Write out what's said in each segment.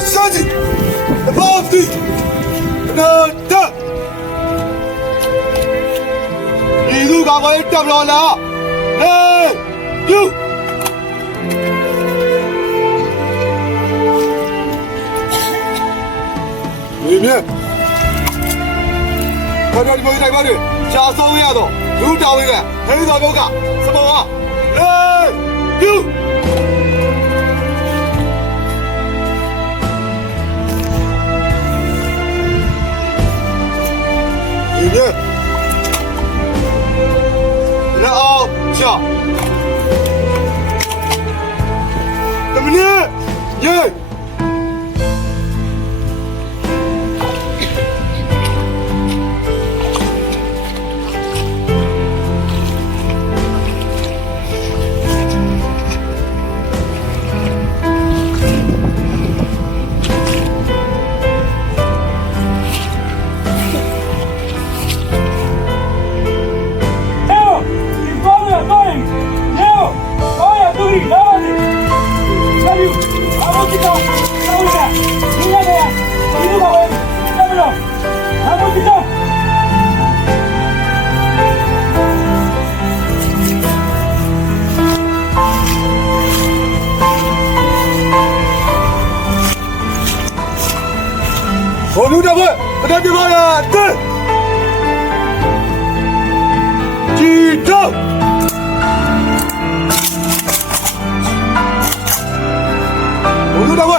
Sandy, the Balti, Nanda. ဒီလူကဘာလဲတက်လာလားဟေးယူဒီမြေဘာလို့ဒီမိုင်းတိုင်းပါလဲရှားဆုံးရတော့လူတော်ဝင်ကဟေးတော်ဘုကစမောက ပြနာအောင်ချာတမင်းရေ 刘卢教会，大家举报呀！对，举证。刘卢教会，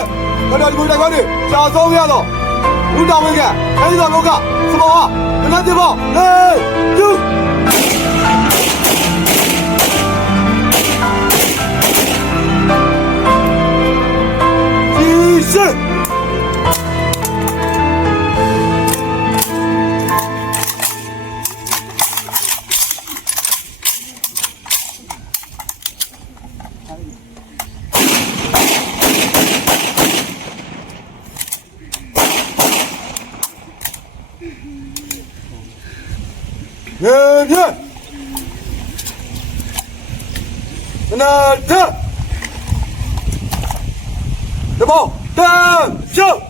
大家举报呀！对，下手不要了，卢教会，赶紧找卢哥，什么话？大家举报，来，举。Shit! 예면 하나 둘 여보 땡쇼